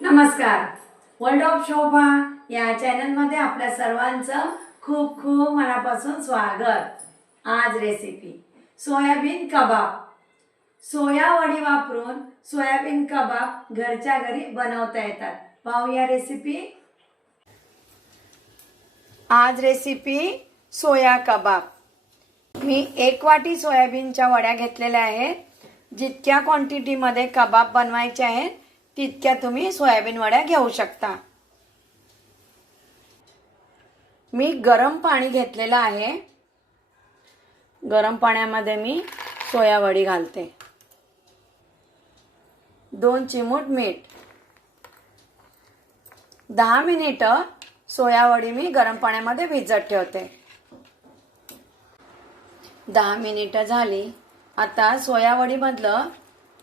नमस्कार. World of शोभा या चॅनलमध्ये आपल्या सर्वांचं खूप खूप मनापासून स्वागत. आज रेसिपी सोयाबीन कबाब. सोया वडी वापरून सोयाबीन कबाब घरच्या घरी बनवता येतात. पाहूया रेसिपी आज रेसिपी सोया कबाब. मी एक वाटी सोयाबीनच्या वड्या घेतलेल्या आहेत. जितक्या क्वांटिटीमध्ये कबाब बनवायचे आहेत तितक्या तुम्ही सोयाबीन वड्या घेऊ शकता. मी गरम पाणी घेतलेलं आहे. गरम पाण्यामध्ये मी सोयावडी घालते. दोन चिमूट मीठ. दहा मिनिटं सोयावडी मी गरम पाण्यामध्ये भिजत ठेवते. दहा मिनिटं झाली. आता सोयावडीमधलं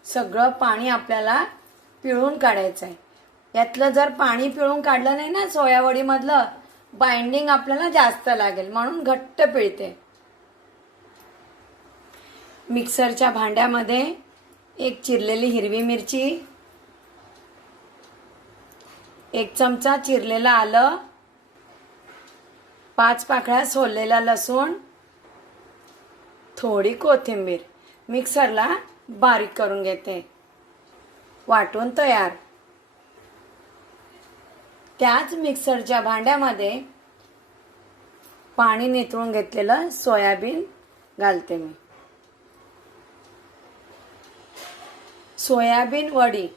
सगळं पाणी आपल्याला पिळून काढायचं आहे यातलं जर पाणी पिळून काढलं नाही ना सोयावडीमधलं बाइंडिंग आपल्याला जास्त लागेल म्हणून घट्ट पिळते. मिक्सरच्या भांड्यामध्ये एक चिरलेली हिरवी मिरची एक चमचा चिरलेलं आलं पाच पाकळ्या सोललेला लसूण थोडी कोथिंबीर. मिक्सरला बारीक करून घेते. वाटून तयार. त्याच मिक्सरच्या भांड्यामध्ये पाणी नितळून घेतलेलं सोयाबीन घालते मी. सोयाबीन वडी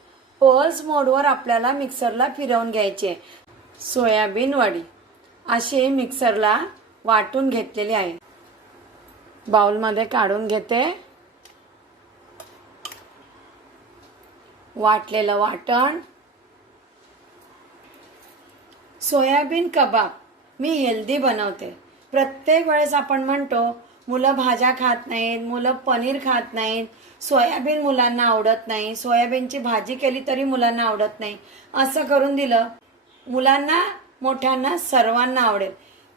पल्स मोडवर आपल्याला मिक्सरला फिरवून घ्यायची आहे. सोयाबीन वडी अशी मिक्सरला वाटून घेतलेली आहे. बाउलमध्ये काढून घेते. वाटलेलं वाटण. सोयाबीन कबाब. मी हेल्दी बनवते. प्रत्येक वेळेस आपण म्हणतो मुलं भाज्या खात नाहीत मुलं पनीर खात नाहीत सोयाबीन मुलांना आवडत नाही सोयाबीनची भाजी केली तरी मुलांना आवडत नाही. असं करून दिलं मुलांना मोठ्यांना सर्वांना आवडेल.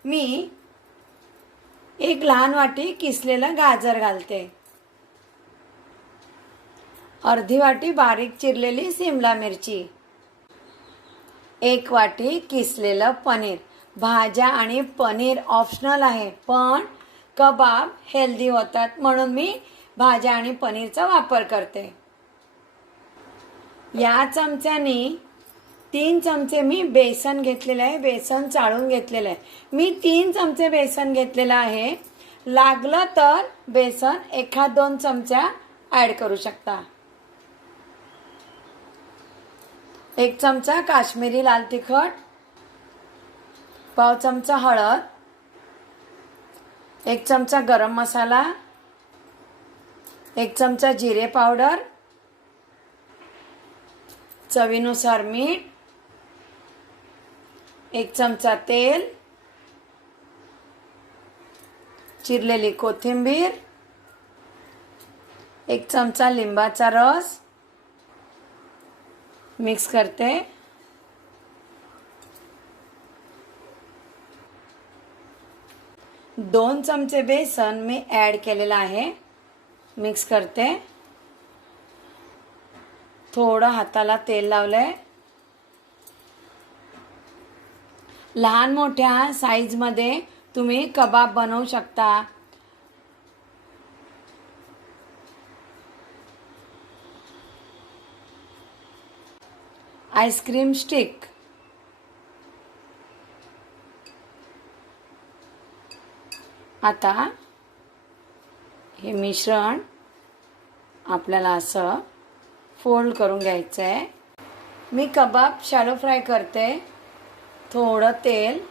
मी एक लहान वाटी किसलेलं गाजर घालते. अर्धी वाटी बारीक चिरलेली सिमला मिरची. एक वाटी किसलेलं पनीर. भाज्या आणि पनीर ऑप्शनल आहे पण कबाब हेल्दी होतात म्हणून मी भाज्या आणि पनीरचा वापर करते. या चमच्यानी तीन चमचे मी बेसन घेतलेले आहे बेसन चाळून घेतलेलं आहे. मी तीन चमचे बेसन घेतलेलं आहे. लागलं तर बेसन एखाद दोन चमच्या ॲड करू शकता. एक चमचा काश्मीरी लाल तिखट पाव चमचा हळद एक चमचा गरम मसाला एक चमचा जिरे पावडर चवीनुसार मीठ एक चमचा तेल चिरलेली कोथिंबीर एक चमचा लिंबाचा रस मिक्स करते. दोन चमचे बेसन मी ॲड केलेलं आहे. मिक्स करते. थोडं हाताला तेल लावलंय. लहान मोठ्या साईजमध्ये तुम्ही कबाब बनवू शकता. Ice cream stick. आता हे मिश्रण आपल्याला असं फोल्ड करून घ्यायचं आहे मी कबाब शॅलो फ्राय करते. थोडं तेल.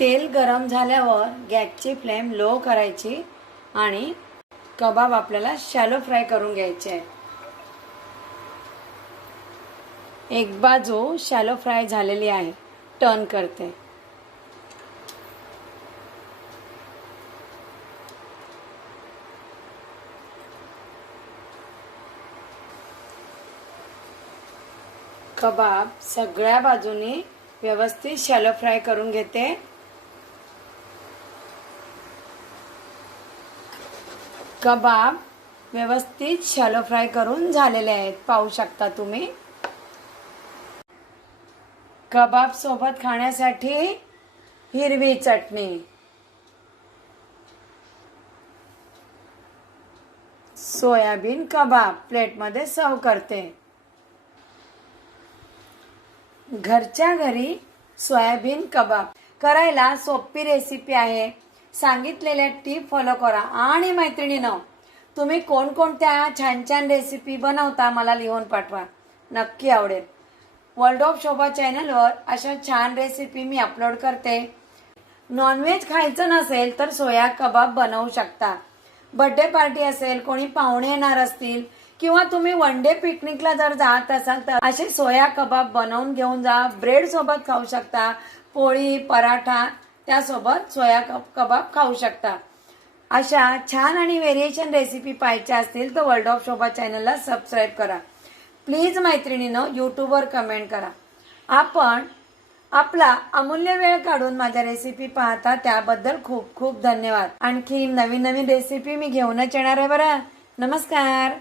तेल गरम झाल्यावर गॅसची फ्लेम लो करायची आणि कबाब आपल्याला शॅलो फ्राय करून घ्यायचे आहे एक बाजू शॅलो फ्राय झालेली आहे टर्न करते. कबाब सगळ्या बाजूनी व्यवस्थित शॅलो फ्राय करून घेते. कबाब व्यवस्थित शॅलो फ्राय करून झालेले आहेत. पाहू शकता तुम्ही. कबाब सोबत खाण्यासाठी हिरवी चटणी. सोयाबीन कबाब प्लेटमध्ये सर्व करते. घरच्या घरी सोयाबीन कबाब. करायला सोपी रेसिपी आहे. सांगितलेल्या टीप फॉलो करा. आणि मैत्रिणीनं तुम्ही कोणकोणत्या छान छान रेसिपी बनवता मला लिहून पाठवा. नक्की आवडेल. वर्ल्ड ऑफ शोभा चॅनलवर अशा छान रेसिपी मी अपलोड करते. नॉनव्हेज खायचं नसेल तर सोया कबाब बनवू शकता. बर्थडे पार्टी असेल कोणी पाहुणे येणार असतील किंवा तुम्ही वन डे पिकनिकला जर जात असाल तर असे सोया कबाब बनवून घेऊन जा. ब्रेड सोबत खाऊ शकता. पोळी पराठा त्यासोबत सोया कप कबाब खाऊ शकता. अशा छान आणि व्हेरिएशन रेसिपी पाहायच्या असतील तर वर्ल्ड ऑफ शोभा चॅनलला सबस्क्राईब करा. प्लीज मैत्रिणीनं यूट्यूबवर कमेंट करा. आपण आपला अमूल्य वेळ काढून माझ्या रेसिपी पाहता त्याबद्दल खूप खूप धन्यवाद. आणखी नवीन नवीन रेसिपी मी घेऊनच येणार आहे बरं. नमस्कार.